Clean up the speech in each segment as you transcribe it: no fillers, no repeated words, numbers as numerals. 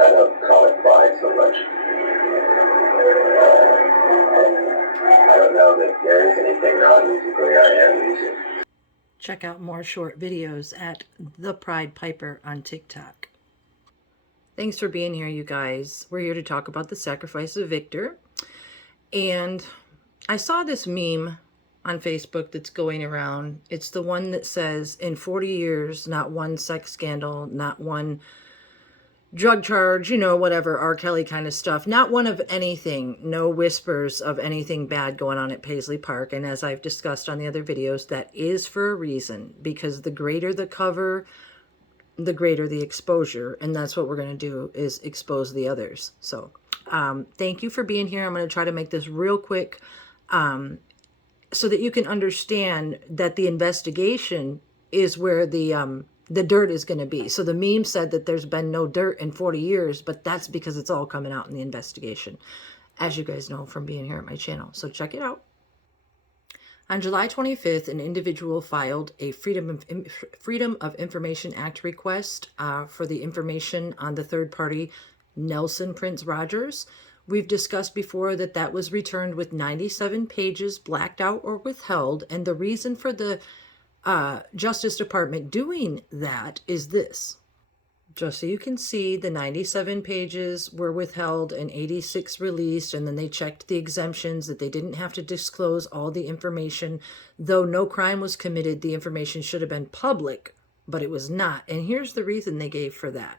I don't call it pride so much. I don't know that there is anything non-musically I am music. Check out more short videos at The Pride Piper on TikTok. Thanks for being here, you guys. We're here to talk about the sacrifice of Victor. And I saw this meme on Facebook that's going around. It's the one that says, in 40 years, not one sex scandal, not one drug charge, whatever, R. Kelly kind of stuff. Not one of anything. No whispers of anything bad going on at Paisley Park. And as I've discussed on the other videos, that is for a reason. Because the greater the cover, the greater the exposure. And that's what we're going to do, is expose the others. So thank you for being here. I'm going to try to make this real quick so that you can understand that the investigation is where the dirt is going to be. So the meme said that there's been no dirt in 40 years, but that's because it's all coming out in the investigation, as you guys know from being here at my channel. So check it out. On July 25th, an individual filed a Freedom of Information Act request for the information on the third party, Nelson Prince Rodgers. We've discussed before that that was returned with 97 pages blacked out or withheld, and the reason for the Justice Department doing that is this. Just so you can see, the 97 pages were withheld and 86 released, and then they checked the exemptions that they didn't have to disclose all the information. Though no crime was committed, the information should have been public, but it was not. And here's the reason they gave for that.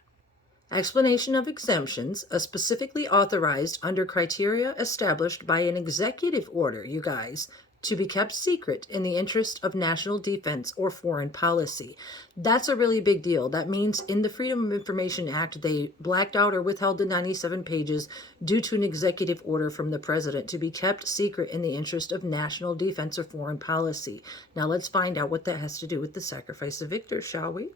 Explanation of exemptions, a specifically authorized under criteria established by an executive order, you guys, to be kept secret in the interest of national defense or foreign policy. That's a really big deal. That means in the Freedom of Information Act, they blacked out or withheld the 97 pages due to an executive order from the president to be kept secret in the interest of national defense or foreign policy. Now let's find out what that has to do with the sacrifice of Victor, shall we?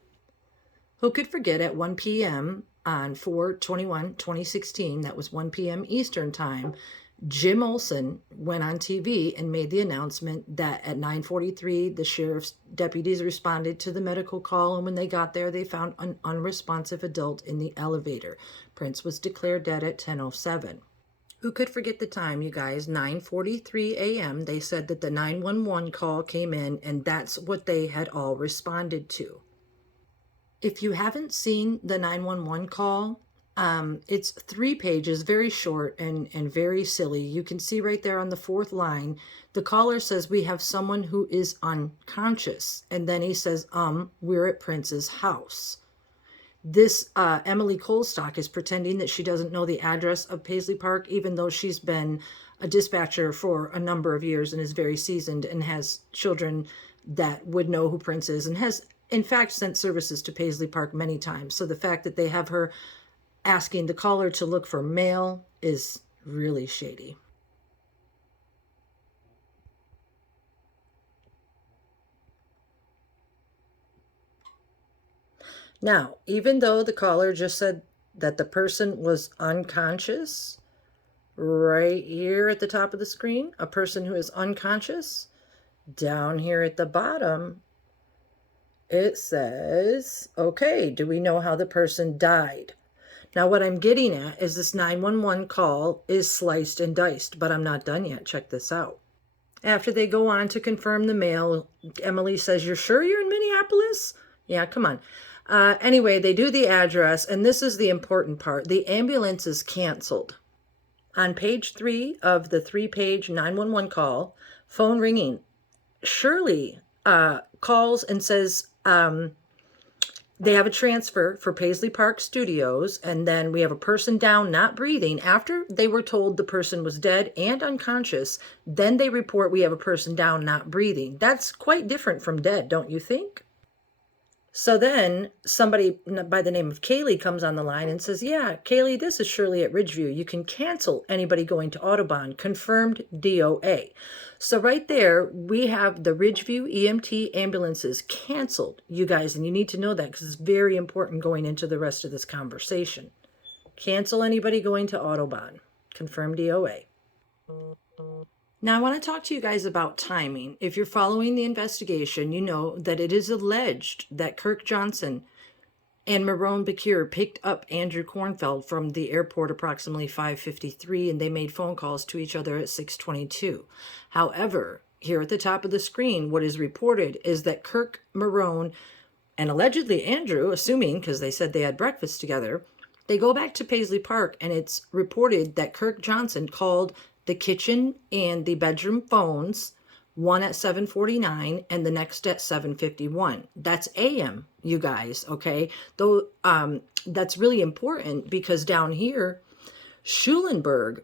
Who could forget at 1 p.m. on 4/21/2016, that was 1 p.m. Eastern Time, Jim Olsen went on TV and made the announcement that at 9:43, the sheriff's deputies responded to the medical call, and when they got there, they found an unresponsive adult in the elevator. Prince was declared dead at 10:07. Who could forget the time, you guys? 9:43 a.m. They said that the 911 call came in, and that's what they had all responded to. If you haven't seen the 911 call, it's 3 pages, very short and very silly. You can see right there on the 4th line, the caller says, "We have someone who is unconscious." And then he says, "We're at Prince's house." This Emily Colstock is pretending that she doesn't know the address of Paisley Park, even though she's been a dispatcher for a number of years and is very seasoned and has children that would know who Prince is, and has, in fact, sent services to Paisley Park many times. So the fact that they have her asking the caller to look for mail is really shady. Now, even though the caller just said that the person was unconscious, right here at the top of the screen, a person who is unconscious, down here at the bottom, it says, okay, do we know how the person died? Now, what I'm getting at is this 911 call is sliced and diced, but I'm not done yet. Check this out. After they go on to confirm the mail, Emily says, "You're sure you're in Minneapolis?" Yeah, come on. Anyway, they do the address, and this is the important part. The ambulance is canceled. On page 3 of the 3-page 911 call, phone ringing, Shirley calls and says, they have a transfer for Paisley Park Studios, and then we have a person down, not breathing. After they were told the person was dead and unconscious, then they report we have a person down, not breathing. That's quite different from dead, don't you think? So then somebody by the name of Kaylee comes on the line and says, "Yeah, Kaylee, this is Shirley at Ridgeview. You can cancel anybody going to Audubon. Confirmed DOA." So right there, we have the Ridgeview EMT ambulances canceled, you guys. And you need to know that because it's very important going into the rest of this conversation. Cancel anybody going to Audubon. Confirmed DOA. Now, I want to talk to you guys about timing. If you're following the investigation, you know that it is alleged that Kirk Johnson And Meron Bakir picked up Andrew Kornfeld from the airport approximately 5:53, and they made phone calls to each other at 6:22. However, here at the top of the screen, what is reported is that Kirk, Meron, and allegedly Andrew, assuming because they said they had breakfast together, they go back to Paisley Park, and it's reported that Kirk Johnson called the kitchen and the bedroom phones, one at 7:49 and the next at 7:51. That's AM, you guys, okay? Though that's really important because down here, Schulenberg,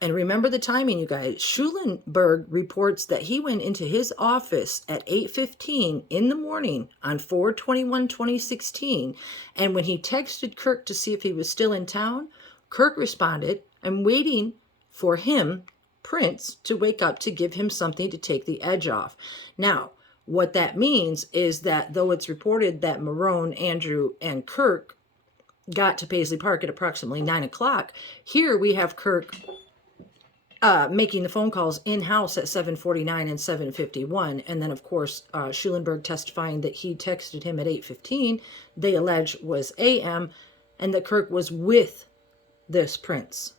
and remember the timing, you guys, Schulenberg reports that he went into his office at 8:15 in the morning on 4/21/2016, and when he texted Kirk to see if he was still in town, Kirk responded, "I'm waiting for him, Prince, to wake up to give him something to take the edge off." Now, what that means is that though it's reported that Meron, Andrew, and Kirk got to Paisley Park at approximately 9 o'clock, here we have Kirk making the phone calls in-house at 7:49 and 7:51. And then, of course, Schulenberg testifying that he texted him at 8:15, they allege was AM, and that Kirk was with this Prince.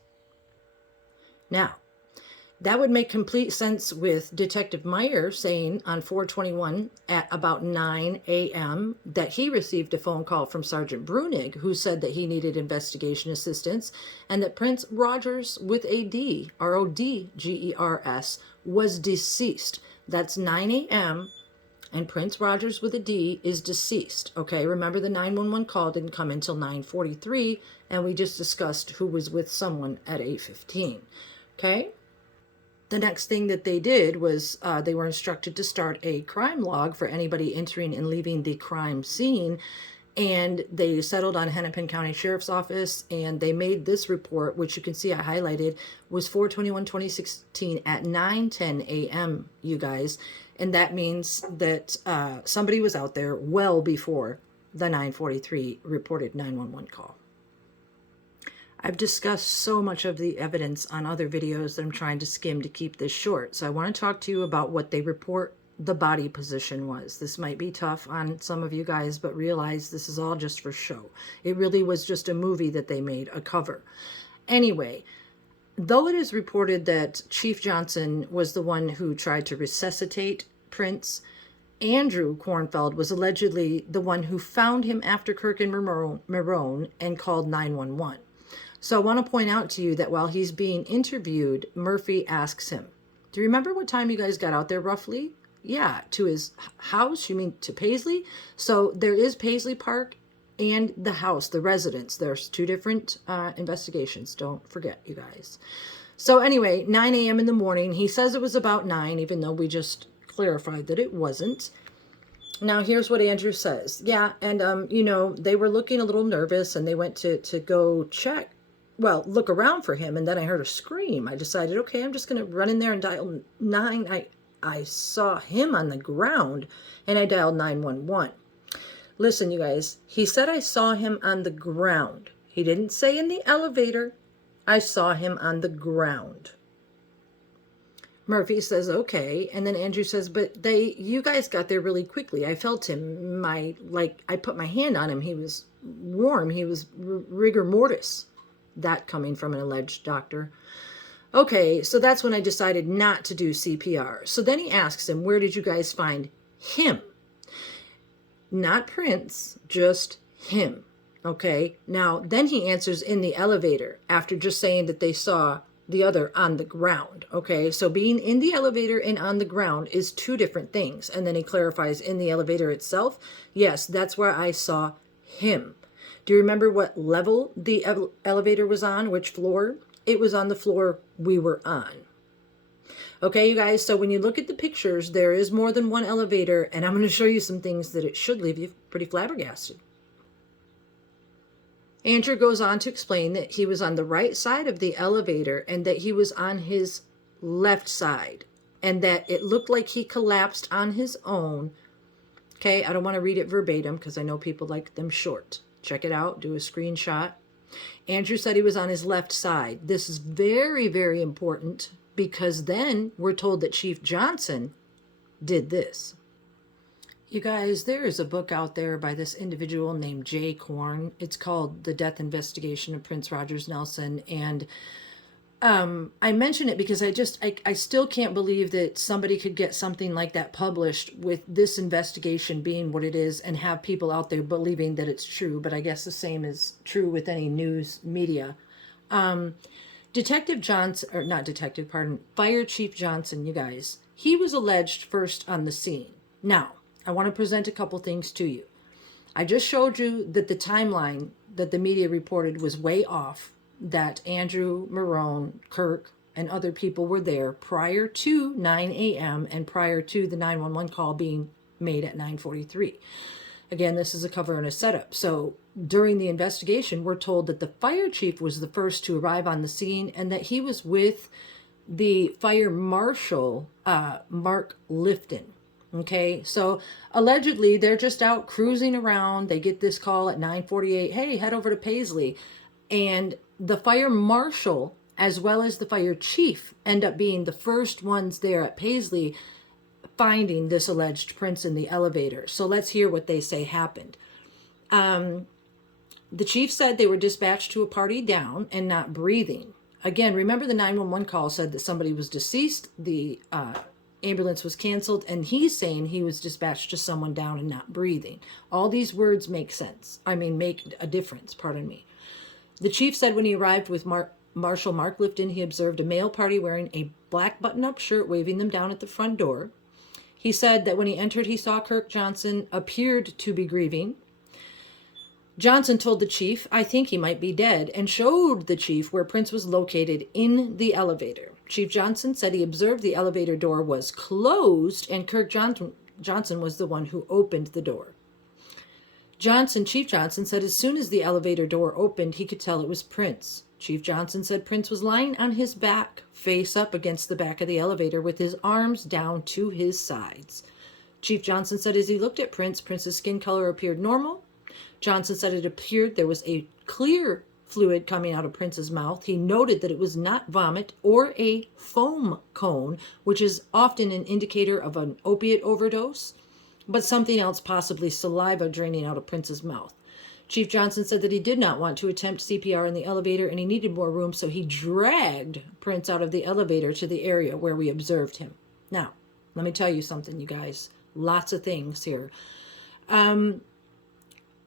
Now, that would make complete sense with Detective Meyer saying on 4/21 at about 9 a.m. that he received a phone call from Sgt Bruenig, who said that he needed investigation assistance, and that Prince Rodgers with a D, Rodgers, was deceased. That's 9 a.m. and Prince Rodgers with a D is deceased. Okay, remember the 911 call didn't come until 9:43, and we just discussed who was with someone at 8:15. Okay? The next thing that they did was they were instructed to start a crime log for anybody entering and leaving the crime scene. And they settled on Hennepin County Sheriff's Office, and they made this report, which you can see I highlighted, was 4/21/2016 at 9:10 a.m., you guys. And that means that somebody was out there well before the 9:43 reported 911 call. I've discussed so much of the evidence on other videos that I'm trying to skim to keep this short. So I want to talk to you about what they report the body position was. This might be tough on some of you guys, but realize this is all just for show. It really was just a movie that they made, a cover. Anyway, though it is reported that Chief Johnson was the one who tried to resuscitate Prince, Andrew Kornfeld was allegedly the one who found him after Kirk and Meron and called 911. So I want to point out to you that while he's being interviewed, Murphy asks him, "Do you remember what time you guys got out there roughly?" "Yeah." "To his house? You mean to Paisley?" So there is Paisley Park and the house, the residence. There's two different investigations. Don't forget, you guys. So anyway, 9 a.m. in the morning. He says it was about 9, even though we just clarified that it wasn't. Now, here's what Andrew says. "Yeah, and, they were looking a little nervous, and they went to go check. Well, look around for him, and then I heard a scream. I decided, okay, I'm just going to run in there and dial 9. I saw him on the ground, and I dialed 911. Listen, you guys, he said I saw him on the ground. He didn't say in the elevator. I saw him on the ground. Murphy says, okay. And then Andrew says, but you guys got there really quickly. I felt him. I put my hand on him. He was warm. He was rigor mortis. That coming from an alleged doctor. Okay, so that's when I decided not to do CPR. So then he asks him, where did you guys find him? Not Prince, just him. Okay, now then he answers in the elevator after just saying that they saw the other on the ground. Okay, so being in the elevator and on the ground is two different things. And then he clarifies in the elevator itself. Yes, that's where I saw him. Do you remember what level the elevator was on? Which floor? It was on the floor we were on. Okay, you guys, so when you look at the pictures, there is more than one elevator, and I'm going to show you some things that it should leave you pretty flabbergasted. Andrew goes on to explain that he was on the right side of the elevator and that he was on his left side and that it looked like he collapsed on his own. Okay, I don't want to read it verbatim because I know people like them short. Check it out, do a screenshot. Andrew said he was on his left side. This is very, very important because then we're told that Chief Johnson did this. You guys, there is a book out there by this individual named Jay Korn. It's called The Death Investigation of Prince Rodgers Nelson. And I mention it because I still can't believe that somebody could get something like that published with this investigation being what it is and have people out there believing that it's true. But I guess the same is true with any news media. Detective Johnson, or not detective, pardon, Fire Chief Johnson, you guys, he was alleged first on the scene. Now, I want to present a couple things to you. I just showed you that the timeline that the media reported was way off, that Andrew, Meron, Kirk, and other people were there prior to 9 a.m. and prior to the 911 call being made at 9:43. Again, this is a cover and a setup. So during the investigation, we're told that the fire chief was the first to arrive on the scene and that he was with the fire marshal, Mark Lifton. Okay, so allegedly they're just out cruising around. They get this call at 9:48. Hey, head over to Paisley. And the fire marshal, as well as the fire chief, end up being the first ones there at Paisley finding this alleged prince in the elevator. So let's hear what they say happened. The chief said they were dispatched to a party down and not breathing. Again, remember the 911 call said that somebody was deceased. The ambulance was canceled, and he's saying he was dispatched to someone down and not breathing. All these words make sense. I mean, make a difference, pardon me. The chief said when he arrived with Marshal Mark Lifton, he observed a male party wearing a black button-up shirt waving them down at the front door. He said that when he entered, he saw Kirk Johnson appeared to be grieving. Johnson told the chief, I think he might be dead, and showed the chief where Prince was located in the elevator. Chief Johnson said he observed the elevator door was closed, and Kirk Johnson was the one who opened the door. Chief Johnson said as soon as the elevator door opened, he could tell it was Prince. Chief Johnson said Prince was lying on his back, face up against the back of the elevator with his arms down to his sides. Chief Johnson said as he looked at Prince, Prince's skin color appeared normal. Johnson said it appeared there was a clear fluid coming out of Prince's mouth. He noted that it was not vomit or a foam cone, which is often an indicator of an opiate overdose, but something else, possibly saliva draining out of Prince's mouth. Chief Johnson said that he did not want to attempt CPR in the elevator and he needed more room, so he dragged Prince out of the elevator to the area where we observed him. Now, let me tell you something, you guys. Lots of things here.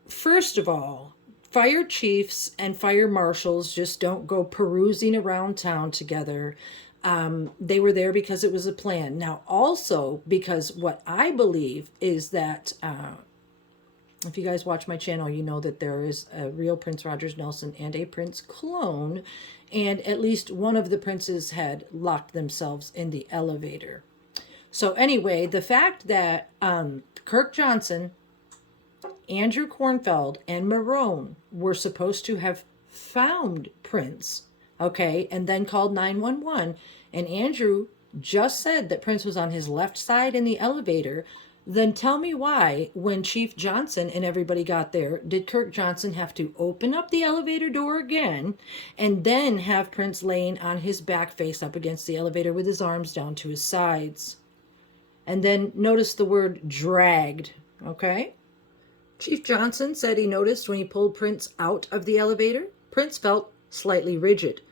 First of all, fire chiefs and fire marshals just don't go perusing around town together. They were there because it was a plan. Now, also, because what I believe is that, if you guys watch my channel, you know that there is a real Prince Rodgers Nelson and a Prince clone, and at least one of the princes had locked themselves in the elevator. So anyway, the fact that Kirk Johnson, Andrew Kornfeld, and Meron were supposed to have found Prince, okay, and then called 911, and Andrew just said that Prince was on his left side in the elevator, then tell me why, when Chief Johnson and everybody got there, did Kirk Johnson have to open up the elevator door again and then have Prince laying on his back face up against the elevator with his arms down to his sides? And then notice the word dragged, okay? Chief Johnson said he noticed when he pulled Prince out of the elevator, Prince felt slightly rigid.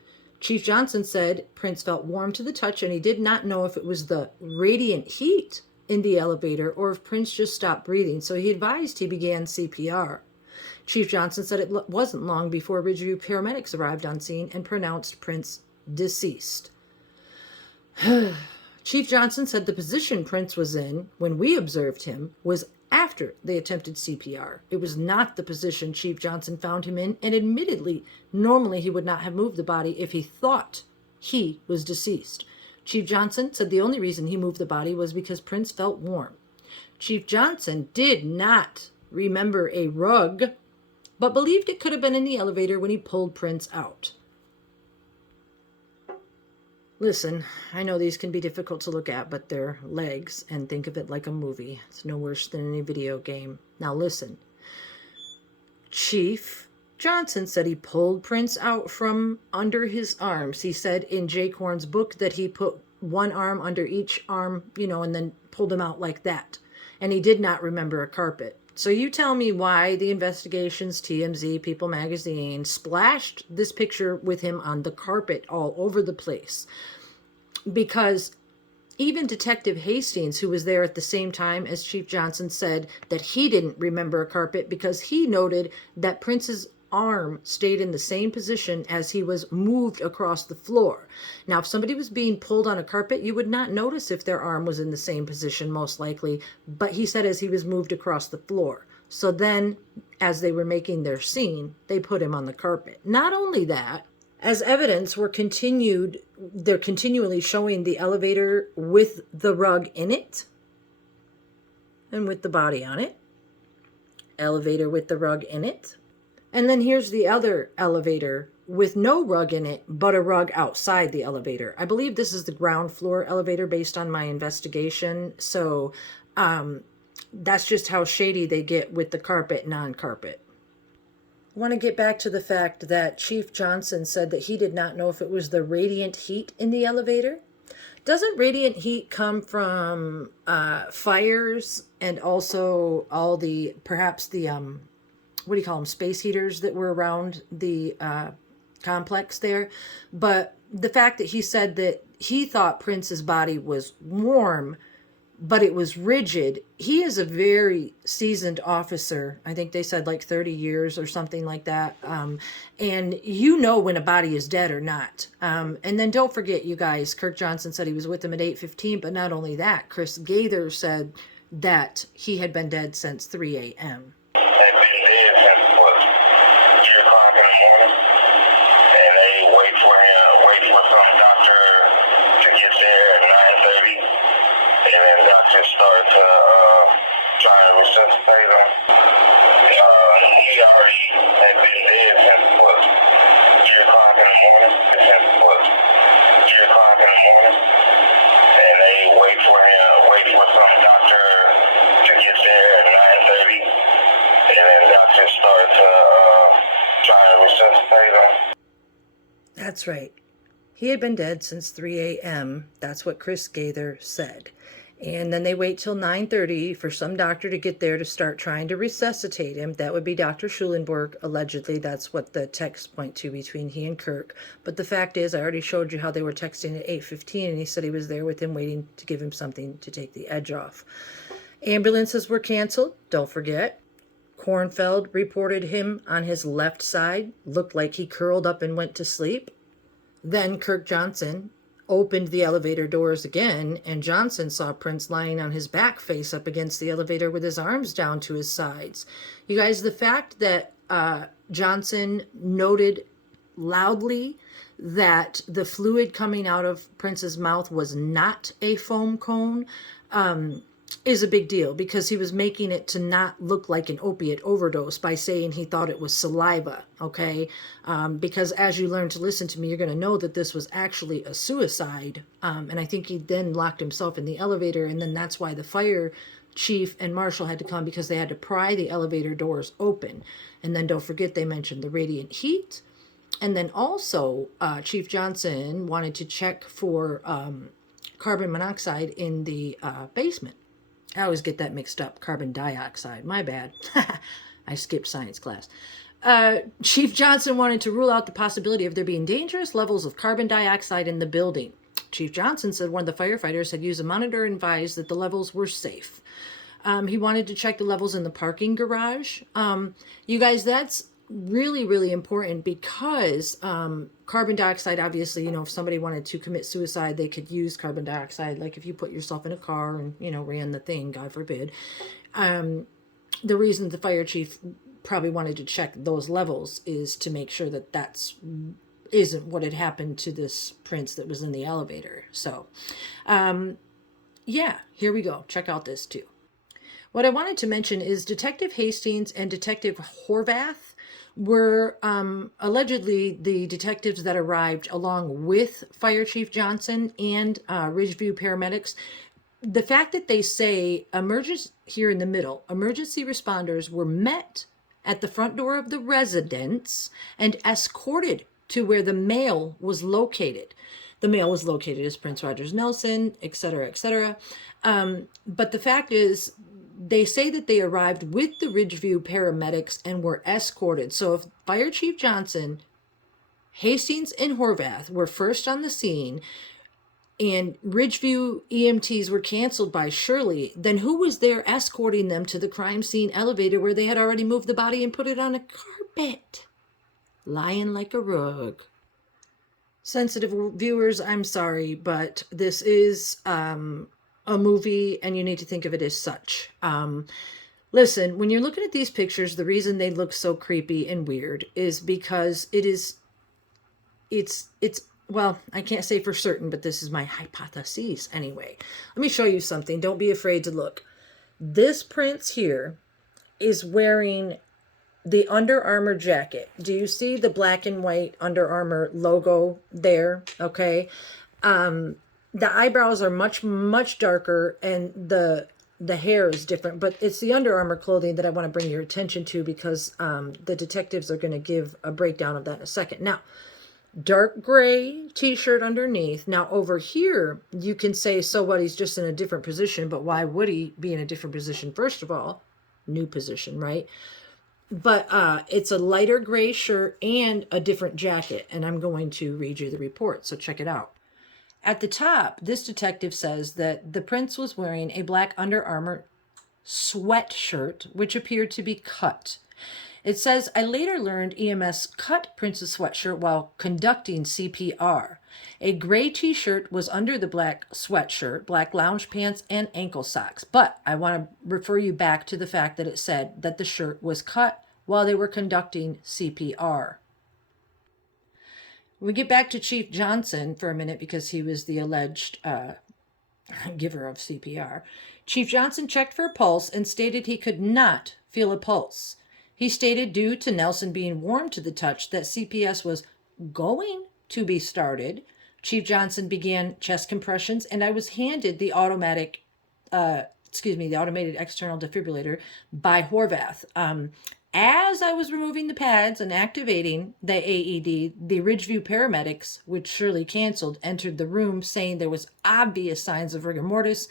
Chief Johnson said Prince felt warm to the touch and he did not know if it was the radiant heat in the elevator or if Prince just stopped breathing, so he advised he began CPR. Chief Johnson said it wasn't long before Ridgeview paramedics arrived on scene and pronounced Prince deceased. Chief Johnson said the position Prince was in when we observed him was after they attempted CPR. It was not the position Chief Johnson found him in, and admittedly, normally he would not have moved the body if he thought he was deceased. Chief Johnson said the only reason he moved the body was because Prince felt warm. Chief Johnson did not remember a rug, but believed it could have been in the elevator when he pulled Prince out. Listen, I know these can be difficult to look at, but they're legs, and think of it like a movie. It's no worse than any video game. Now listen. Chief Johnson said he pulled Prince out from under his arms. He said in Jay Korn's book that he put one arm under each arm, and then pulled him out like that. and he did not remember a carpet. So you tell me why the investigations, TMZ, People Magazine, splashed this picture with him on the carpet all over the place. Because even Detective Hastings, who was there at the same time as Chief Johnson, said that he didn't remember a carpet because he noted that Prince's arm stayed in the same position as he was moved across the floor. Now, if somebody was being pulled on a carpet, you would not notice if their arm was in the same position, most likely. But he said as he was moved across the floor. So then, as they were making their scene, they put him on the carpet. Not only that, as evidence, they're continually showing the elevator with the rug in it and with the body on it. Elevator with the rug in it. And then here's the other elevator with no rug in it, but a rug outside the elevator. I believe this is the ground floor elevator based on my investigation. So that's just how shady they get with the carpet, non-carpet. I want to get back to the fact that Chief Johnson said that he did not know if it was the radiant heat in the elevator. Doesn't radiant heat come from fires and also all the, perhaps the, what do you call them, space heaters that were around the complex there? But the fact that he said that he thought Prince's body was warm, but it was rigid. He is a very seasoned officer. I think they said like 30 years or something like that. And you know when a body is dead or not. And then don't forget, you guys, Kirk Johnson said he was with him at 8:15. But not only that, Chris Gaither said that he had been dead since 3 a.m. Start to try to resuscitate him. He already had been dead since what, 3 o'clock in the morning? Since what, 3 o'clock in the morning? And they wait for some doctor to get there at 9:30. And then doctors start to try to resuscitate him. That's right. He had been dead since 3 a.m. That's what Chris Gaither said. And then they wait till 9:30 for some doctor to get there to start trying to resuscitate him. That would be Dr. Schulenburg, allegedly. That's what the texts point to between he and Kirk. But the fact is, I already showed you how they were texting at 8:15, and he said he was there with him waiting to give him something to take the edge off. Ambulances were canceled, don't forget. Kornfeld reported him on his left side, looked like he curled up and went to sleep. Then Kirk Johnson opened the elevator doors again, and Johnson saw Prince lying on his back, face up against the elevator with his arms down to his sides. You guys, the fact that Johnson noted loudly that the fluid coming out of Prince's mouth was not a foam cone is a big deal, because he was making it to not look like an opiate overdose by saying he thought it was saliva, okay? Because as you learn to listen to me, you're going to know that this was actually a suicide. And I think he then locked himself in the elevator, and then that's why the fire chief and marshal had to come, because they had to pry the elevator doors open. And then don't forget, they mentioned the radiant heat. And then also, Chief Johnson wanted to check for carbon monoxide in the basement. I always get that mixed up. Carbon dioxide. My bad. I skipped science class. Chief Johnson wanted to rule out the possibility of there being dangerous levels of carbon dioxide in the building. Chief Johnson said one of the firefighters had used a monitor and advised that the levels were safe. He wanted to check the levels in the parking garage. You guys, that's really, really important, because carbon dioxide, obviously, you know, if somebody wanted to commit suicide, they could use carbon dioxide. Like if you put yourself in a car and, you know, ran the thing, God forbid. The reason the fire chief probably wanted to check those levels is to make sure that isn't what had happened to this Prince that was in the elevator. So, yeah, here we go. Check out this too. What I wanted to mention is Detective Hastings and Detective Horvath were allegedly the detectives that arrived along with Fire Chief Johnson and Ridgeview paramedics. The fact that they say here in the middle, emergency responders were met at the front door of the residence and escorted to where the male was located. The male was located as Prince Rodgers Nelson, etc., etc. But the fact is, they say that they arrived with the Ridgeview paramedics and were escorted. So if Fire Chief Johnson, Hastings, and Horvath were first on the scene, and Ridgeview EMTs were canceled by Shirley, then who was there escorting them to the crime scene elevator where they had already moved the body and put it on a carpet? Lying like a rug. Sensitive viewers, I'm sorry, but this is a movie and you need to think of it as such. Listen, when you're looking at these pictures, the reason they look so creepy and weird is because it's well, I can't say for certain, but this is my hypothesis anyway. Let me show you something. Don't be afraid to look. This prince here is wearing the Under Armour jacket. Do you see the black and white Under Armour logo there? Okay. The eyebrows are much, much darker, and the hair is different, but it's the Under Armour clothing that I want to bring your attention to because the detectives are going to give a breakdown of that in a second. Now, dark gray t-shirt underneath. Now over here, you can say, so what, he's just in a different position, but why would he be in a different position? First of all, new position, right? But it's a lighter gray shirt and a different jacket, and I'm going to read you the report, so check it out. At the top, this detective says that the prince was wearing a black Under Armour sweatshirt, which appeared to be cut. It says, I later learned EMS cut Prince's sweatshirt while conducting CPR. A gray t-shirt was under the black sweatshirt, black lounge pants, and ankle socks. But I want to refer you back to the fact that it said that the shirt was cut while they were conducting CPR. We get back to Chief Johnson for a minute because he was the alleged giver of CPR. Chief Johnson checked for a pulse and stated he could not feel a pulse. He stated due to Nelson being warm to the touch that CPS was going to be started. Chief Johnson began chest compressions, and I was handed the automated external defibrillator by Horvath. As I was removing the pads and activating the AED, the Ridgeview paramedics, which Shirley canceled, entered the room saying there was obvious signs of rigor mortis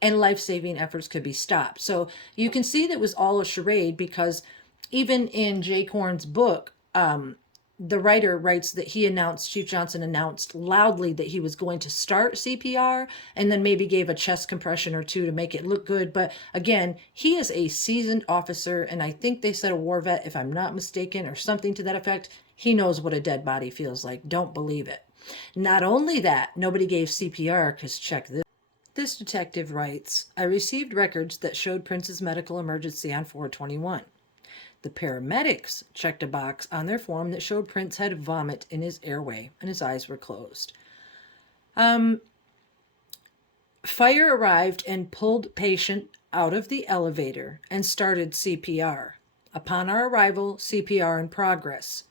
and life-saving efforts could be stopped. So you can see that it was all a charade because even in Jay Korn's book, the writer writes that Chief Johnson announced loudly that he was going to start CPR and then maybe gave a chest compression or two to make it look good. But again, he is a seasoned officer, and I think they said a war vet, if I'm not mistaken, or something to that effect. He knows what a dead body feels like. Don't believe it. Not only that, nobody gave CPR because check this. This detective writes, I received records that showed Prince's medical emergency on 4/21. The paramedics checked a box on their form that showed Prince had vomit in his airway and his eyes were closed. Fire arrived and pulled patient out of the elevator and started CPR. Upon our arrival, CPR in progress.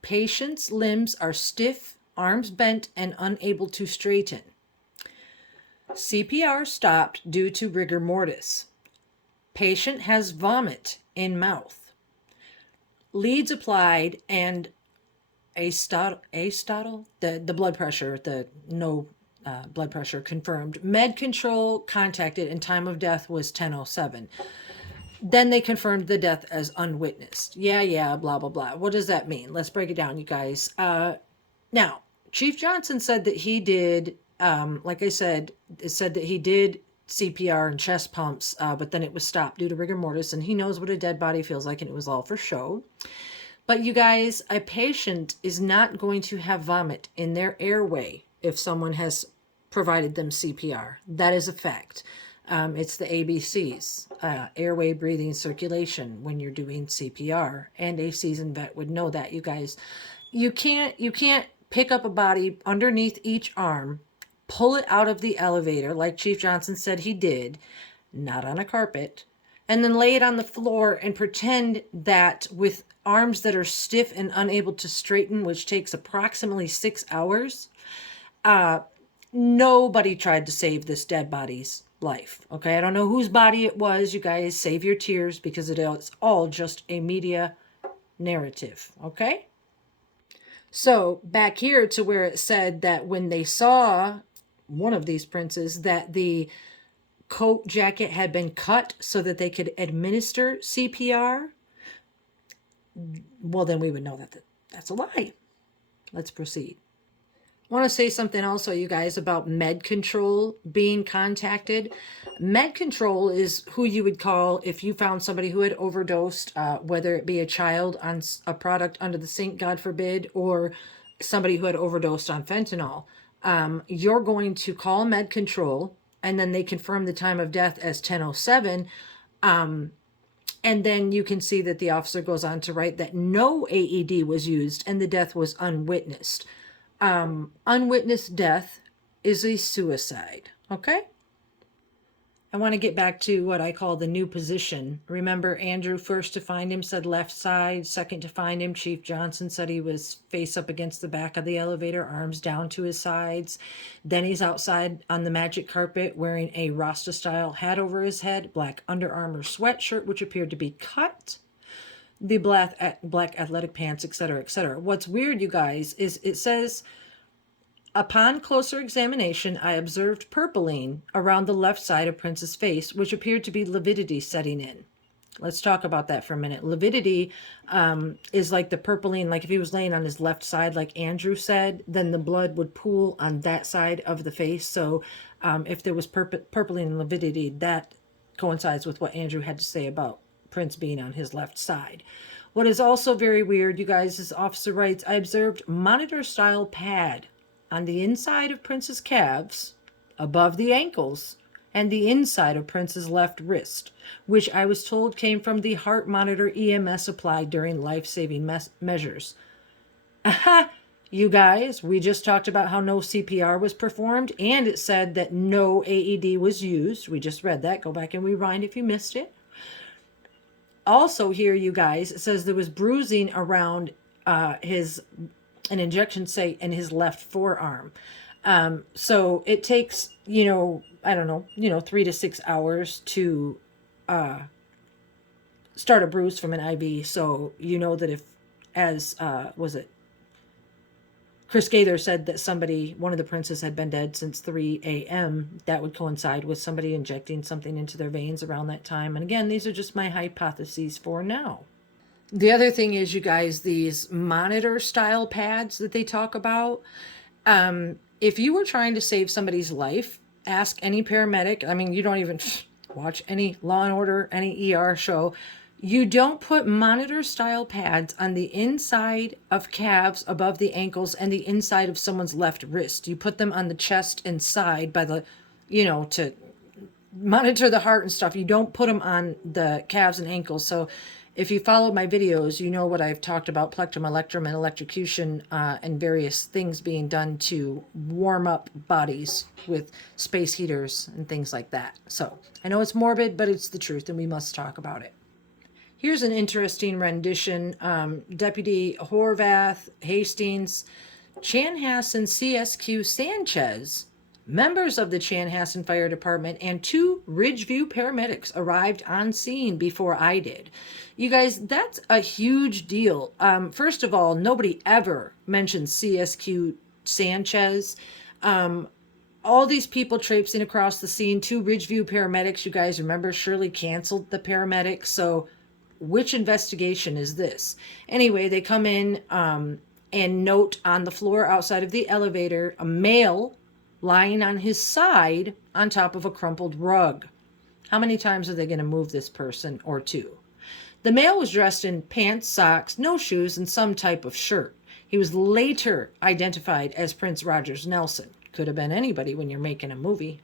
Patient's limbs are stiff, arms bent, and unable to straighten. CPR stopped due to rigor mortis. Patient has vomit in mouth. Leads applied and H.C.S.O, the blood pressure, blood pressure confirmed. Med control contacted and time of death was 10:07. Then they confirmed the death as unwitnessed. Yeah, blah, blah, blah. What does that mean? Let's break it down, you guys. Now, Chief Johnson said that he did, like I said, it said that he did CPR and chest pumps, but then it was stopped due to rigor mortis, and he knows what a dead body feels like, and it was all for show. But you guys, a patient is not going to have vomit in their airway if someone has provided them CPR. That is a fact. It's the ABCs, airway, breathing, circulation when you're doing CPR, and a seasoned vet would know that, you guys. You can't pick up a body underneath each arm, pull it out of the elevator like Chief Johnson said he did, not on a carpet, and then lay it on the floor and pretend that with arms that are stiff and unable to straighten, which takes approximately 6 hours, nobody tried to save this dead body's life. Okay, I don't know whose body it was. You guys, save your tears because it's all just a media narrative. Okay? So back here to where it said that when they saw one of these princes, that the coat jacket had been cut so that they could administer CPR, well, then we would know that that's a lie. Let's proceed. I want to say something also, you guys, about med control being contacted. Med control is who you would call if you found somebody who had overdosed, whether it be a child on a product under the sink, God forbid, or somebody who had overdosed on fentanyl. You're going to call med control, and then they confirm the time of death as 10:07. And then you can see that the officer goes on to write that no AED was used and the death was unwitnessed. Unwitnessed death is a suicide. Okay? I want to get back to what I call the new position. Remember, Andrew first to find him said left side. Second to find him, Chief Johnson said he was face up against the back of the elevator, arms down to his sides. Then he's outside on the magic carpet wearing a Rasta style hat over his head, black Under Armour sweatshirt, which appeared to be cut, the black athletic pants, etc., etc. What's weird, you guys, is it says, upon closer examination, I observed purpling around the left side of Prince's face, which appeared to be lividity setting in. Let's talk about that for a minute. Lividity is like the purpling, like if he was laying on his left side, like Andrew said, then the blood would pool on that side of the face. So if there was purpling and lividity, that coincides with what Andrew had to say about Prince being on his left side. What is also very weird, you guys, is officer writes, I observed monitor-style pad on the inside of Prince's calves, above the ankles, and the inside of Prince's left wrist, which I was told came from the heart monitor EMS applied during life-saving measures. Aha! You guys, we just talked about how no CPR was performed, and it said that no AED was used. We just read that. Go back and rewind if you missed it. Also here, you guys, it says there was bruising around an injection site in his left forearm. So it takes, I don't know, 3 to 6 hours to start a bruise from an IV. So you know that if, as was it Chris Gaither said that one of the princes had been dead since 3 a.m., that would coincide with somebody injecting something into their veins around that time. And again, these are just my hypotheses for now. The other thing is, you guys, these monitor style pads that they talk about. If you were trying to save somebody's life, ask any paramedic. I mean, you don't even watch any Law and Order, any ER show. You don't put monitor style pads on the inside of calves above the ankles and the inside of someone's left wrist. You put them on the chest and side by the, to monitor the heart and stuff. You don't put them on the calves and ankles. So if you follow my videos, you know what I've talked about, plectrum, electrum, and electrocution, and various things being done to warm up bodies with space heaters and things like that. So I know it's morbid, but it's the truth, and we must talk about it. Here's an interesting rendition. Deputy Horvath, Hastings, Chanhassen CSQ Sanchez, members of the Chanhassen Fire Department, and 2 Ridgeview paramedics arrived on scene before I did. You guys, that's a huge deal. First of all, nobody ever mentions CSQ Sanchez. All these people traipsing across the scene, 2 Ridgeview paramedics. You guys remember Shirley canceled the paramedics, so which investigation is this? Anyway, they come in and note on the floor outside of the elevator a male lying on his side on top of a crumpled rug. How many times are they going to move this person or 2? The male was dressed in pants, socks, no shoes, and some type of shirt. He was later identified as Prince Rodgers Nelson. Could have been anybody when you're making a movie.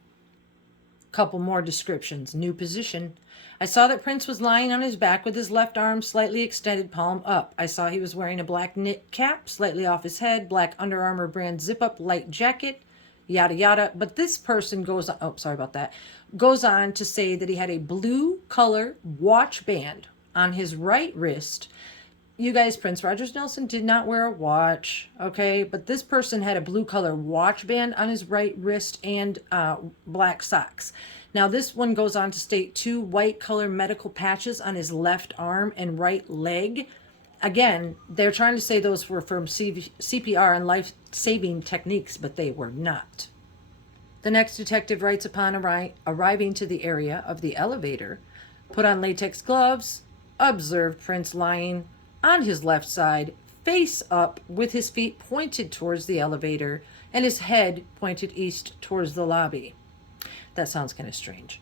Couple more descriptions. New position. I saw that Prince was lying on his back with his left arm slightly extended, palm up. I saw he was wearing a black knit cap slightly off his head, black Under Armour brand zip-up light jacket, yada yada. But this person goes on to say that he had a blue color watch band on his right wrist. You guys, Prince Rodgers Nelson did not wear a watch, okay? But this person had a blue color watch band on his right wrist and black socks. Now, this one goes on to state 2 white color medical patches on his left arm and right leg. Again, they're trying to say those were from CPR and life-saving techniques, but they were not. The next detective writes, upon arriving to the area of the elevator, put on latex gloves, observed Prince lying on his left side, face up, with his feet pointed towards the elevator and his head pointed east towards the lobby. That sounds kind of strange.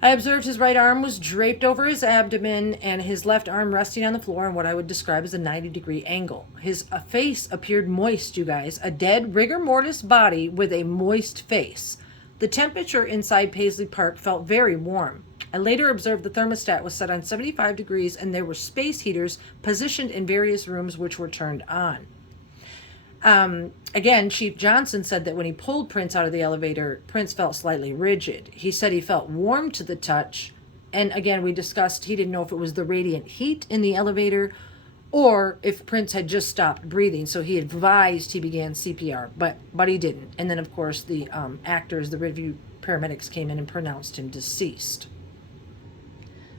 I observed his right arm was draped over his abdomen and his left arm resting on the floor in what I would describe as a 90-degree angle. His face appeared moist, you guys. A dead rigor mortis body with a moist face. The temperature inside Paisley Park felt very warm. I later observed the thermostat was set on 75 degrees and there were space heaters positioned in various rooms which were turned on. Again, Chief Johnson said that when he pulled Prince out of the elevator, Prince felt slightly rigid. He said he felt warm to the touch. And again, we discussed he didn't know if it was the radiant heat in the elevator or if Prince had just stopped breathing. So he advised he began CPR, but he didn't. And then, of course, the actors, the review paramedics came in and pronounced him deceased.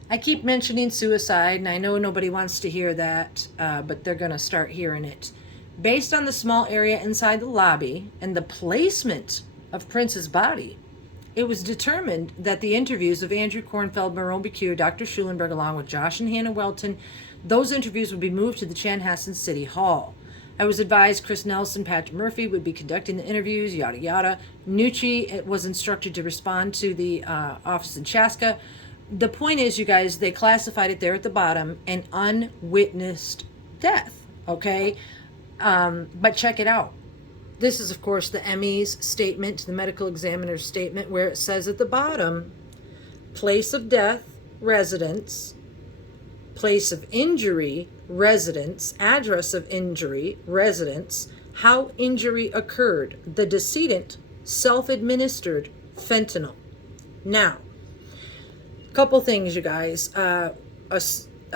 I keep mentioning suicide, and I know nobody wants to hear that, but they're going to start hearing it. Based on the small area inside the lobby and the placement of Prince's body, it was determined that the interviews of Andrew Kornfeld, Meron, Dr. Schulenberg, along with Josh and Hannah Welton, those interviews would be moved to the Chanhassen City Hall. I was advised Chris Nelson, Patrick Murphy would be conducting the interviews, yada yada. Nucci was instructed to respond to the office in Chaska. The point is, you guys, they classified it there at the bottom, an unwitnessed death, okay? But check it out. This is, of course, the ME's statement, the medical examiner's statement, where it says at the bottom, place of death, residence, place of injury, residence, address of injury, residence, how injury occurred, the decedent, self-administered fentanyl. Now, a couple things, you guys. A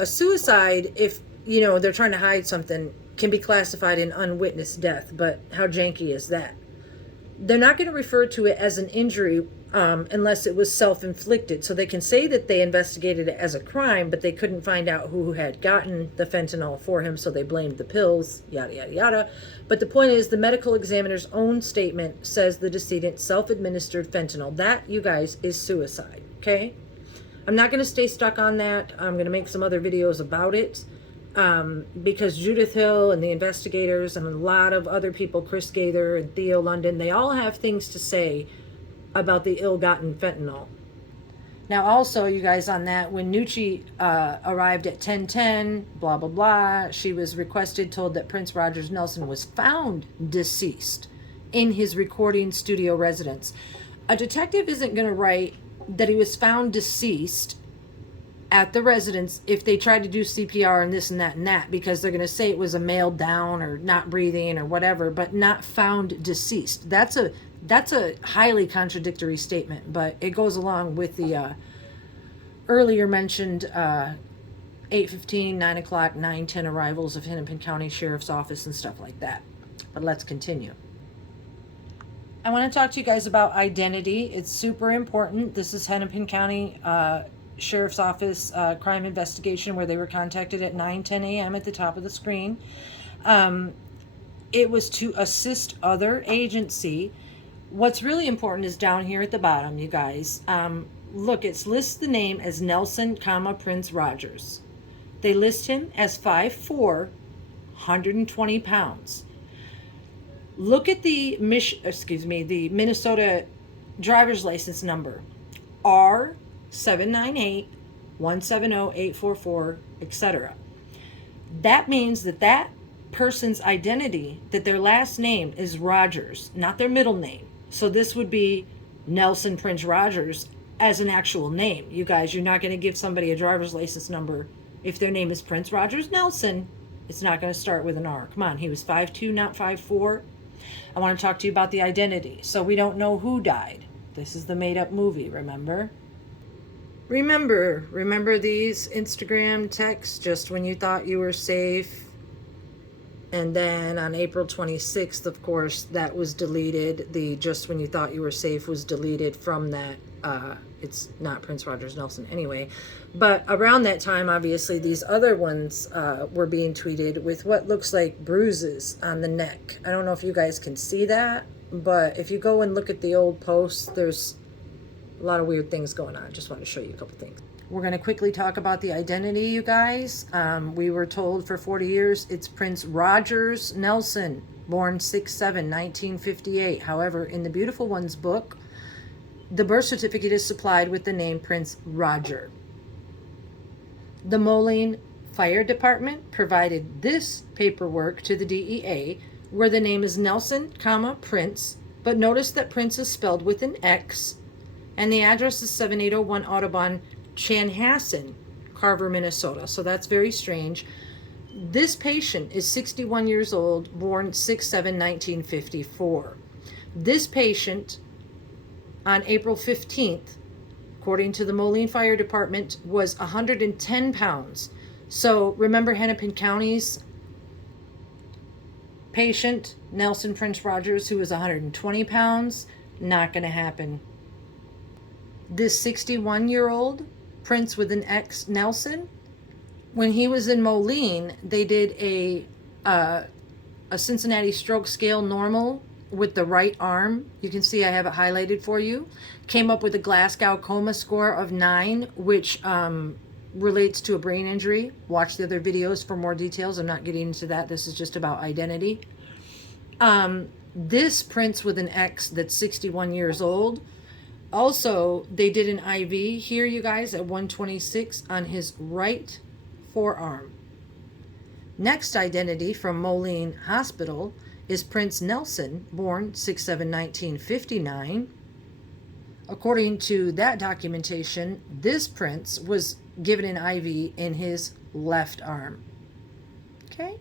suicide, if, you know, they're trying to hide something, can be classified in unwitnessed death, but how janky is that? They're not going to refer to it as an injury unless it was self-inflicted. So they can say that they investigated it as a crime, but they couldn't find out who had gotten the fentanyl for him, so they blamed the pills, yada, yada, yada. But the point is, the medical examiner's own statement says the decedent self-administered fentanyl. That, you guys, is suicide, okay? I'm not going to stay stuck on that. I'm going to make some other videos about it. Because Judith Hill and the investigators and a lot of other people, Chris Gaither and Theo London, they all have things to say about the ill-gotten fentanyl. Now also, you guys, on that, when Nucci arrived at 10:10, blah, blah, blah, she was requested, told that Prince Rodgers Nelson was found deceased in his recording studio residence. A detective isn't going to write that he was found deceased at the residence if they tried to do CPR and this and that, because they're going to say it was a male down or not breathing or whatever, but not found deceased. That's a highly contradictory statement, but it goes along with the earlier mentioned 8:15, 9 o'clock, 9:10 arrivals of Hennepin County Sheriff's Office and stuff like that. But let's continue. I want to talk to you guys about identity. It's super important. This is Hennepin County Sheriff's Office crime investigation, where they were contacted at 9:10 a.m. at the top of the screen. It was to assist other agency. What's really important is down here at the bottom, you guys. Look, it lists the name as Nelson, Prince Rodgers. They list him as 5'4", 120 pounds. Look at the Minnesota driver's license number, R798-170-844, etc. That means that that person's identity, that their last name is Rodgers, not their middle name. So this would be Nelson Prince Rodgers as an actual name. You guys, you're not going to give somebody a driver's license number if their name is Prince Rodgers Nelson. It's not going to start with an R. Come on, he was 5'2", not 5'4". I want to talk to you about the identity. So we don't know who died. This is the made-up movie, remember? Remember these Instagram texts, just when you thought you were safe. And then on April 26th, of course, that was deleted. The just when you thought you were safe was deleted from that it's not Prince Rodgers Nelson anyway. But around that time, obviously, these other ones were being tweeted with what looks like bruises on the neck. I don't know if you guys can see that, but if you go and look at the old posts, there's a lot of weird things going on. Just want to show you a couple things. We're going to quickly talk about the identity, you guys. We were told for 40 years it's Prince Rodgers Nelson, born 6/7/1958. However, in the Beautiful Ones book, the birth certificate is supplied with the name Prince Roger. The Moline Fire Department provided this paperwork to the DEA where the name is Nelson, Prince, but notice that Prince is spelled with an X, and the address is 7801 Audubon, Chanhassen, Carver, Minnesota. So that's very strange. This patient is 61 years old, born 6/7/1954. This patient, on April 15th, according to the Moline Fire Department, was 110 pounds. So remember Hennepin County's patient, Nelson Prince Rodgers, who was 120 pounds? Not going to happen. This 61-year-old Prince with an X, Nelson, when he was in Moline, they did a Cincinnati stroke scale normal with the right arm. You can see I have it highlighted for you. Came up with a Glasgow coma score of 9, which relates to a brain injury. Watch the other videos for more details. I'm not getting into that. This is just about identity. This Prince with an X that's 61 years old, also, they did an IV here, you guys, at 126 on his right forearm. Next identity from Moline Hospital is Prince Nelson, born 6/7/1959. According to that documentation, this prince was given an IV in his left arm. Okay?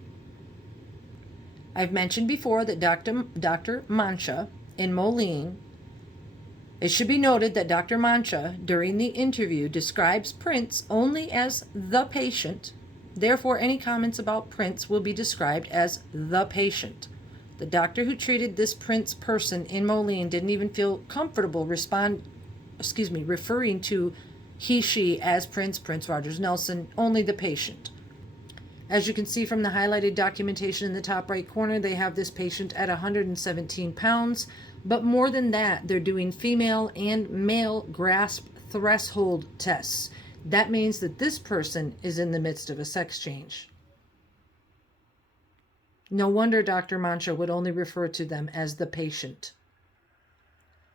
I've mentioned before that Dr. Mancha in Moline. It should be noted that Dr. Mancha, during the interview, describes Prince only as the patient. Therefore, any comments about Prince will be described as the patient. The doctor who treated this Prince person in Moline didn't even feel comfortable referring to she as Prince Rodgers Nelson, only the patient. As you can see from the highlighted documentation in the top right corner, they have this patient at 117 pounds. But more than that, they're doing female and male grasp threshold tests. That means that this person is in the midst of a sex change. No wonder Dr. Mancha would only refer to them as the patient.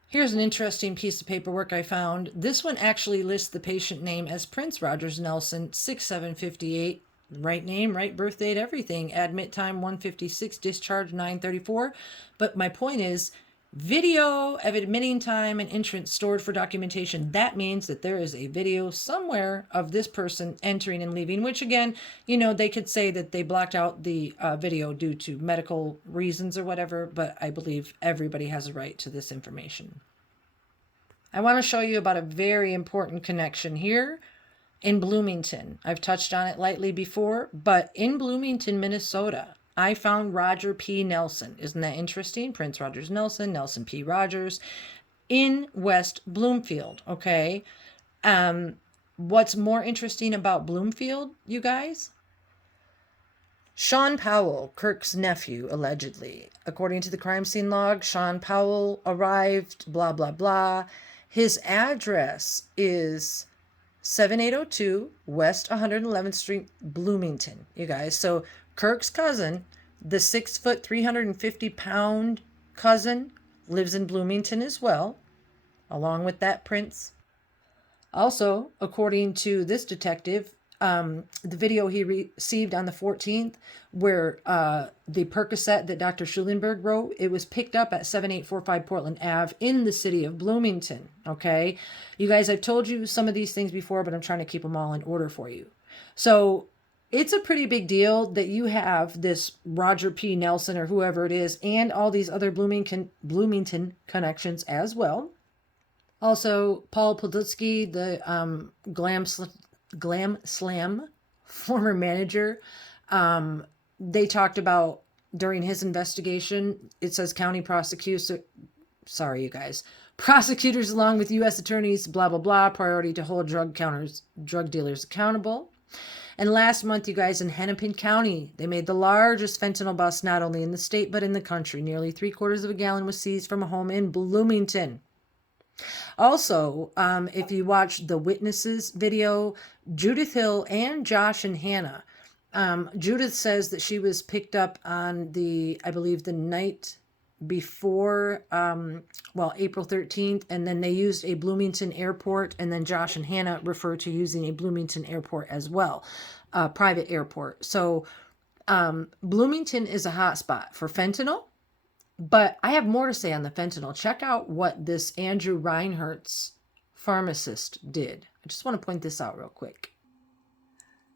Here's an interesting piece of paperwork I found. This one actually lists the patient name as Prince Rodgers Nelson, 6/7/58. Right name, right birth date, everything. Admit time 1:56, discharge 9:34. But my point is, video of admitting time and entrance stored for documentation. That means that there is a video somewhere of this person entering and leaving, which again, they could say that they blocked out the video due to medical reasons or whatever, but I believe everybody has a right to this information. I want to show you about a very important connection here in Bloomington. I've touched on it lightly before, but in Bloomington, Minnesota, I found Roger P. Nelson. Isn't that interesting? Prince Rodgers Nelson, Nelson P. Rodgers, in West Bloomfield, okay? What's more interesting about Bloomfield, you guys? Sean Powell, Kirk's nephew, allegedly. According to the crime scene log, Sean Powell arrived, blah, blah, blah. His address is 7802 West 111th Street, Bloomington, you guys. So Kirk's cousin, the 6-foot, 350-pound cousin, lives in Bloomington as well, along with that prince. Also, according to this detective, the video he received on the 14th, where the Percocet that Dr. Schulenberg wrote, it was picked up at 7845 Portland Ave in the city of Bloomington, okay? You guys, I've told you some of these things before, but I'm trying to keep them all in order for you. So it's a pretty big deal that you have this Roger P. Nelson or whoever it is and all these other Bloomington connections as well. Also, Paul Podolsky, the Glam Slam former manager, they talked about during his investigation, it says county Sorry, you guys. Prosecutors, along with U.S. attorneys, blah, blah, blah, priority to hold drug dealers accountable. And last month, you guys, in Hennepin County, they made the largest fentanyl bust not only in the state but in the country. Nearly 3/4 of a gallon was seized from a home in Bloomington. Also, if you watch the witnesses video, Judith Hill and Josh and Hannah, Judith says that she was picked up on I believe the night before, April 13th, and then they used a Bloomington airport, and then Josh and Hannah refer to using a Bloomington airport as well, private airport. So Bloomington is a hot spot for fentanyl, but I have more to say on the fentanyl. Check out what this Andrew Reinhardt's pharmacist did. I just want to point this out real quick.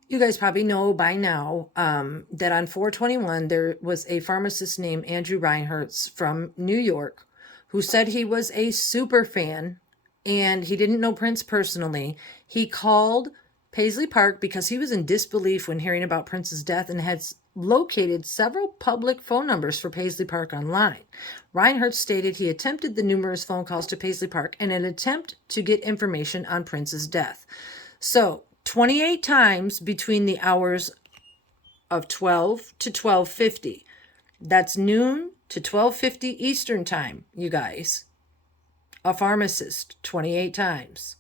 You guys probably know by now that on 4/21, there was a pharmacist named Andrew Reinhardt's from New York who said he was a super fan and he didn't know Prince personally. He called Paisley Park because he was in disbelief when hearing about Prince's death and had located several public phone numbers for Paisley Park online. Reinhardt stated he attempted the numerous phone calls to Paisley Park in an attempt to get information on Prince's death. So 28 times between the hours of 12 to 12:50. That's noon to 12:50 Eastern time, you guys. A pharmacist, 28 times.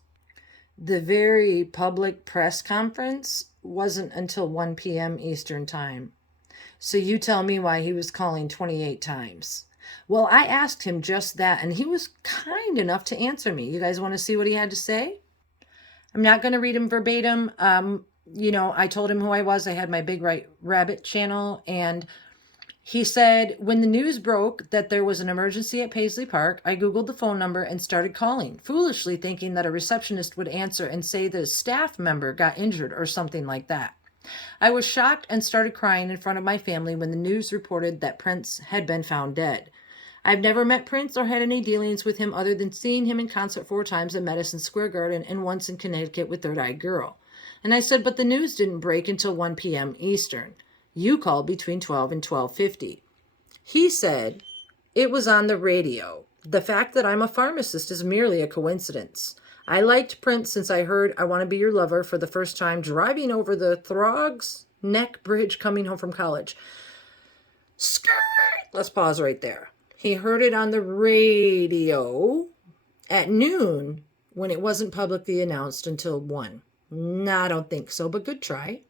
The very public press conference wasn't until 1 p.m. Eastern time. So you tell me why he was calling 28 times. Well, I asked him just that, and he was kind enough to answer me. You guys want to see what he had to say? I'm not going to read him verbatim. I told him who I was. I had my Big White Rabbit channel, and he said, when the news broke that there was an emergency at Paisley Park, I Googled the phone number and started calling, foolishly thinking that a receptionist would answer and say that a staff member got injured or something like that. I was shocked and started crying in front of my family when the news reported that Prince had been found dead. I've never met Prince or had any dealings with him other than seeing him in concert 4 times at Madison Square Garden and once in Connecticut with Third Eye Girl. And I said, but the news didn't break until 1 p.m. Eastern. You called between 12 and 12:50. He said, it was on the radio. The fact that I'm a pharmacist is merely a coincidence. I liked Prince since I heard I Want to Be Your Lover for the first time driving over the Throgs Neck Bridge coming home from college. Skirt! Let's pause right there. He heard it on the radio at noon when it wasn't publicly announced until 1. No, I don't think so, but good try.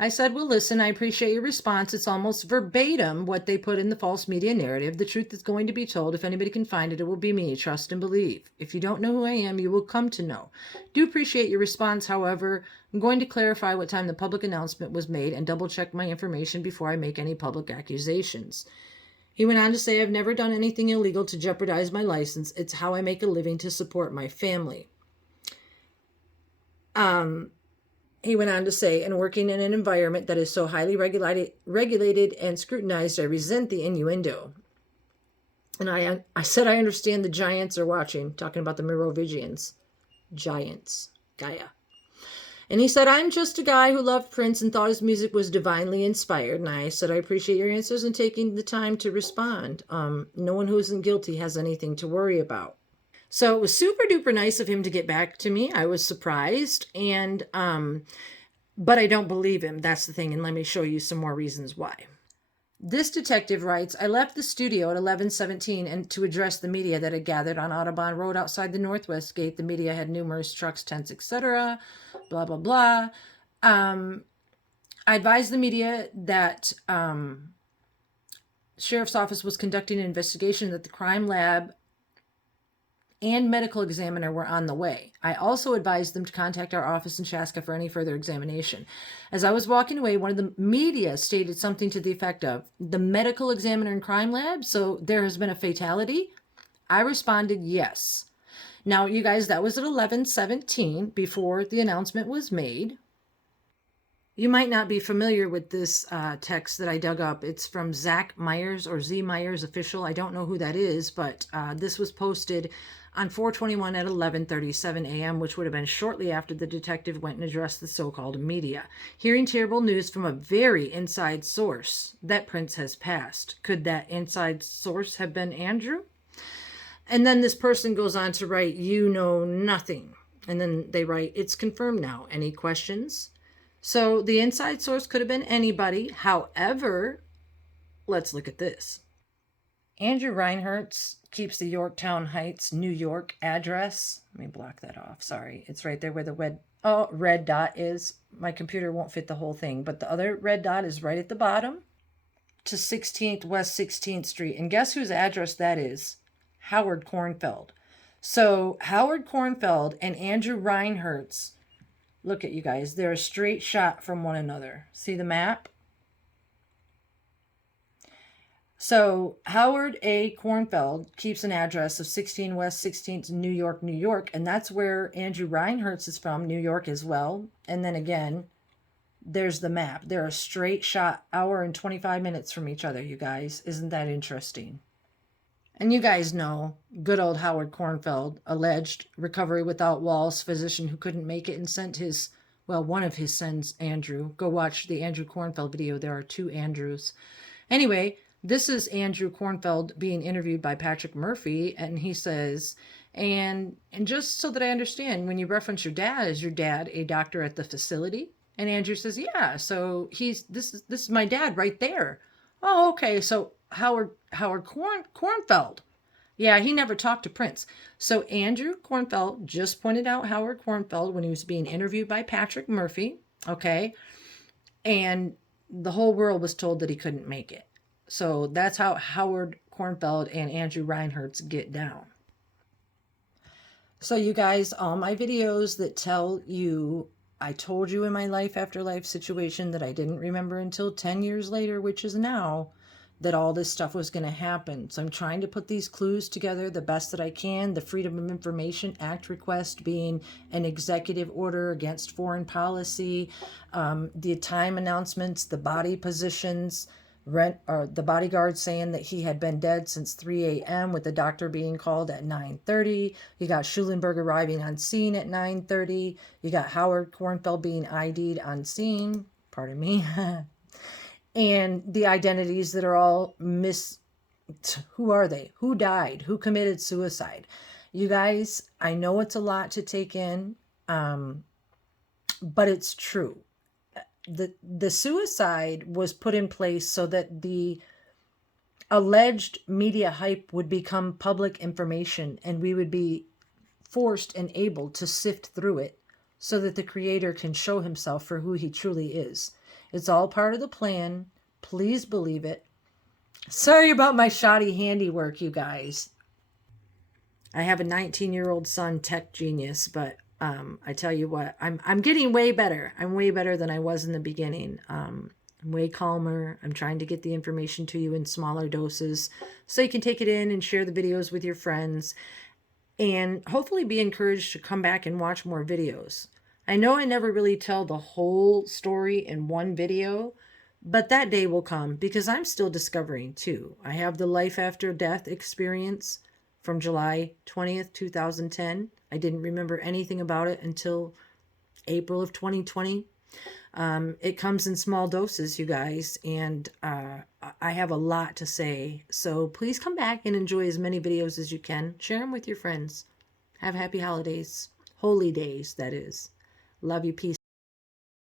I said, well, listen, I appreciate your response. It's almost verbatim what they put in the false media narrative. The truth is going to be told. If anybody can find it, it will be me. Trust and believe. If you don't know who I am, you will come to know. Do appreciate your response. However, I'm going to clarify what time the public announcement was made and double check my information before I make any public accusations. He went on to say, I've never done anything illegal to jeopardize my license. It's how I make a living to support my family. He went on to say, and working in an environment that is so highly regulated and scrutinized, I resent the innuendo. And I said, I understand the giants are watching, talking about the Merovingians. Giants. Gaia. And he said, I'm just a guy who loved Prince and thought his music was divinely inspired. And I said, I appreciate your answers and taking the time to respond. No one who isn't guilty has anything to worry about. So it was super duper nice of him to get back to me. I was surprised, and but I don't believe him. That's the thing, and let me show you some more reasons why. This detective writes, I left the studio at 11:17 and to address the media that had gathered on Audubon Road outside the Northwest Gate. The media had numerous trucks, tents, etc., blah, blah, blah. I advised the media that Sheriff's Office was conducting an investigation, that the crime lab and medical examiner were on the way. I also advised them to contact our office in Chaska for any further examination. As I was walking away, one of the media stated something to the effect of, the medical examiner and crime lab, so there has been a fatality? I responded, yes. Now, you guys, that was at 11:17 before the announcement was made. You might not be familiar with this text that I dug up. It's from Zach Myers or Z Myers Official. I don't know who that is, but this was posted on 4/21 at 11:37 a.m., which would have been shortly after the detective went and addressed the so-called media. Hearing terrible news from a very inside source that Prince has passed. Could that inside source have been Andrew? And then this person goes on to write, you know nothing. And then they write, it's confirmed now. Any questions? So the inside source could have been anybody. However, let's look at this. Andrew Reinhardt's keeps the Yorktown Heights, New York address. Let me block that off. Sorry. It's right there where the red dot is. My computer won't fit the whole thing, but the other red dot is right at the bottom. To 16th West 16th Street. And guess whose address that is? Howard Kornfeld. So Howard Kornfeld and Andrew Reinhardt's, look at you guys, they're a straight shot from one another. See the map? So Howard A. Kornfeld keeps an address of 16 West 16th, New York, New York. And that's where Andrew Reinhardt's is from, New York as well. And then again, there's the map. They're a straight shot, hour and 25 minutes from each other, you guys. Isn't that interesting? And you guys know, good old Howard Kornfeld, alleged recovery without walls physician who couldn't make it and sent his, well, one of his sons, Andrew. Go watch the Andrew Kornfeld video. There are 2 Andrews. Anyway, this is Andrew Kornfeld being interviewed by Patrick Murphy, and he says, and just so that I understand, when you reference your dad, is your dad a doctor at the facility? And Andrew says, yeah, so this is my dad right there. Oh, okay, so Howard Kornfeld. Yeah, he never talked to Prince. So Andrew Kornfeld just pointed out Howard Kornfeld when he was being interviewed by Patrick Murphy, okay? And the whole world was told that he couldn't make it. So that's how Howard Kornfeld and Andrew Reinhardt's get down. So you guys, all my videos that tell you, I told you in my life after life situation that I didn't remember until 10 years later, which is now, that all this stuff was going to happen. So I'm trying to put these clues together the best that I can. The Freedom of Information Act request being an executive order against foreign policy, the time announcements, the body positions, the bodyguard saying that he had been dead since 3 a.m. with the doctor being called at 9:30. You got Schulenberg arriving on scene at 9:30. You got Howard Kornfeld being ID'd on scene. Pardon me. And the identities that are all who are they? Who died? Who committed suicide? You guys, I know it's a lot to take in, but it's true. The suicide was put in place so that the alleged media hype would become public information and we would be forced and able to sift through it so that the creator can show himself for who he truly is. It's all part of the plan. Please believe it. Sorry about my shoddy handiwork, you guys. I have a 19-year-old son, tech genius, but I tell you what, I'm getting way better. I'm way better than I was in the beginning. I'm way calmer. I'm trying to get the information to you in smaller doses so you can take it in and share the videos with your friends and hopefully be encouraged to come back and watch more videos. I know I never really tell the whole story in one video, but that day will come because I'm still discovering too. I have the life after death experience from July 20th, 2010. I didn't remember anything about it until April of 2020. It comes in small doses, you guys, and I have a lot to say. So please come back and enjoy as many videos as you can. Share them with your friends. Have happy holidays. Holy days, that is. Love you. Peace.